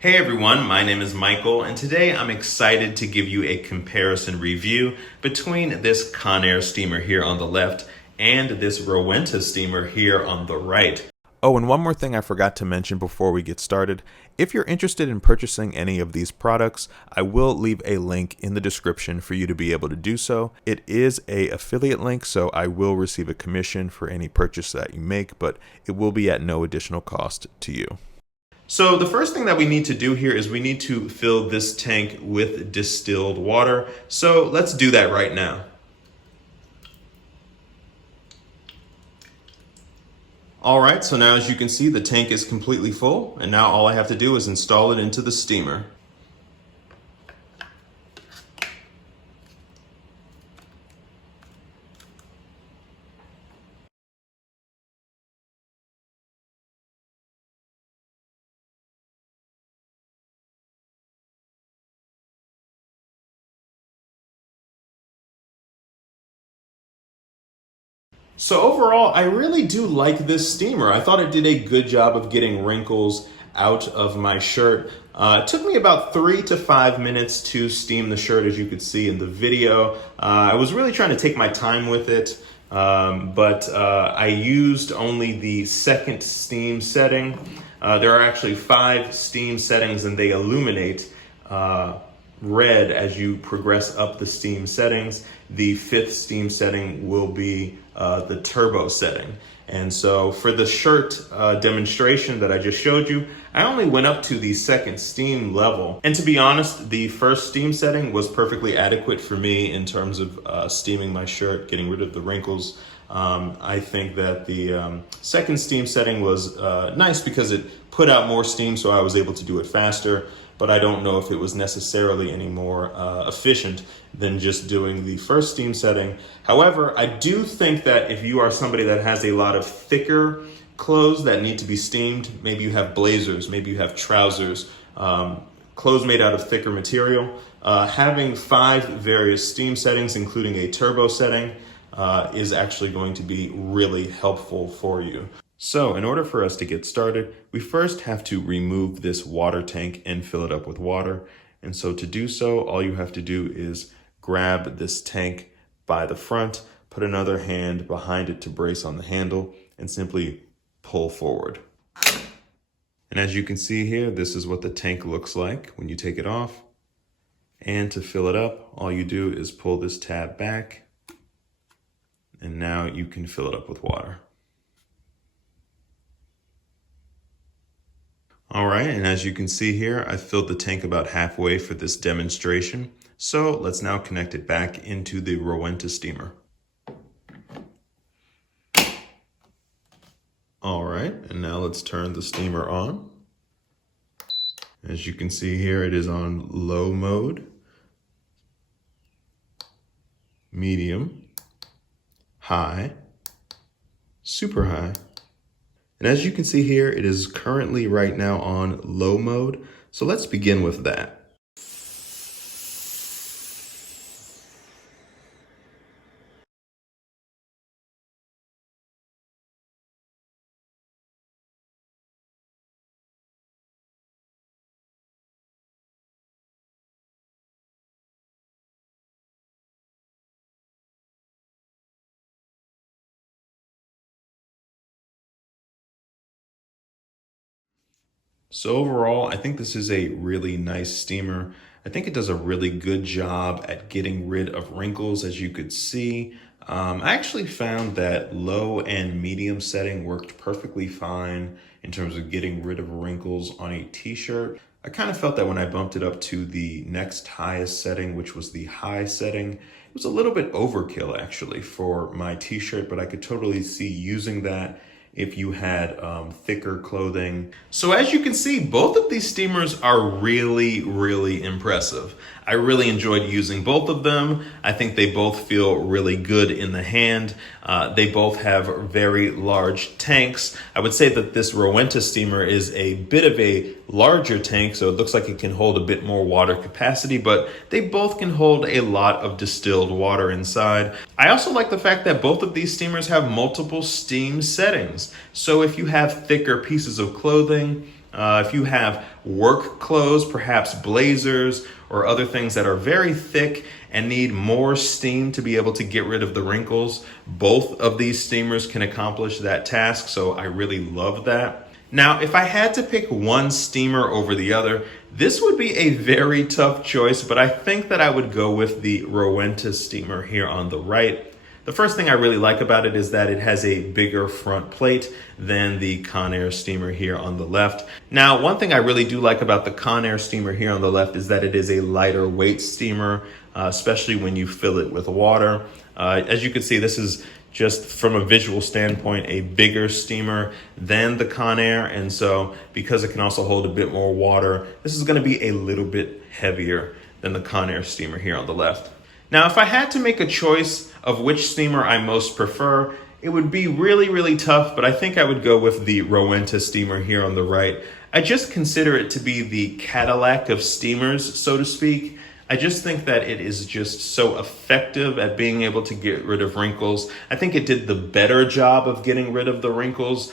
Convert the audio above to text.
Hey everyone, my name is Michael, and today I'm excited to give you a comparison review between this Conair steamer here on the left and this Rowenta steamer here on the right. Oh, and one more thing I forgot to mention before we get started. If you're interested in purchasing any of these products, I will leave a link in the description for you to be able to do so. It is an affiliate link, so I will receive a commission for any purchase that you make, but it will be at no additional cost to you. So the first thing that we need to do here is we need to fill this tank with distilled water. So let's do that right now. All right, so now as you can see, the tank is completely full, and now all I have to do is install it into the steamer. So overall, I really do like this steamer. I thought it did a good job of getting wrinkles out of my shirt. It took me about 3 to 5 minutes to steam the shirt, as you could see in the video. I was really trying to take my time with it, but I used only the second steam setting. There are actually 5 steam settings, and they illuminate red as you progress up the steam settings. The 5th steam setting will be the turbo setting. And so for the shirt demonstration that I just showed you, I only went up to the 2nd steam level. And to be honest, the 1st steam setting was perfectly adequate for me in terms of steaming my shirt, getting rid of the wrinkles. I think that the 2nd steam setting was nice because it put out more steam, so I was able to do it faster. But I don't know if it was necessarily any more efficient than just doing the 1st steam setting. However, I do think that if you are somebody that has a lot of thicker clothes that need to be steamed, maybe you have blazers, maybe you have trousers, clothes made out of thicker material, having 5 various steam settings, including a turbo setting, is actually going to be really helpful for you. So in order for us to get started, we first have to remove this water tank and fill it up with water. And so to do so, all you have to do is grab this tank by the front, put another hand behind it to brace on the handle, and simply pull forward. And as you can see here, this is what the tank looks like when you take it off. And to fill it up, all you do is pull this tab back, and now you can fill it up with water. All right, and as you can see here, I filled the tank about halfway for this demonstration. So let's now connect it back into the Rowenta steamer. All right, and now let's turn the steamer on. As you can see here, it is on low mode, medium, high, super high. And as you can see here, it is currently right now on low mode. So let's begin with that. So overall, I think this is a really nice steamer. I think it does a really good job at getting rid of wrinkles, as you could see. I actually found that low and medium setting worked perfectly fine in terms of getting rid of wrinkles on a t-shirt. I kind of felt that when I bumped it up to the next highest setting, which was the high setting, it was a little bit overkill actually for my t-shirt, but I could totally see using that if you had thicker clothing. So as you can see, both of these steamers are really, really impressive. I really enjoyed using both of them. I think they both feel really good in the hand. They both have very large tanks. I would say that this Rowenta steamer is a bit of a larger tank, so it looks like it can hold a bit more water capacity, but they both can hold a lot of distilled water inside. I also like the fact that both of these steamers have multiple steam settings. So if you have thicker pieces of clothing, If you have work clothes, perhaps blazers or other things that are very thick and need more steam to be able to get rid of the wrinkles, both of these steamers can accomplish that task, so I really love that. Now, if I had to pick one steamer over the other, this would be a very tough choice, but I think that I would go with the Rowenta steamer here on the right. The first thing I really like about it is that it has a bigger front plate than the Conair steamer here on the left. Now, one thing I really do like about the Conair steamer here on the left is that it is a lighter weight steamer, especially when you fill it with water. As you can see, this is just from a visual standpoint, a bigger steamer than the Conair. And so because it can also hold a bit more water, this is gonna be a little bit heavier than the Conair steamer here on the left. Now, if I had to make a choice of which steamer I most prefer, it would be really, really tough, but I think I would go with the Rowenta steamer here on the right. I just consider it to be the Cadillac of steamers, so to speak. I just think that it is just so effective at being able to get rid of wrinkles. I think it did the better job of getting rid of the wrinkles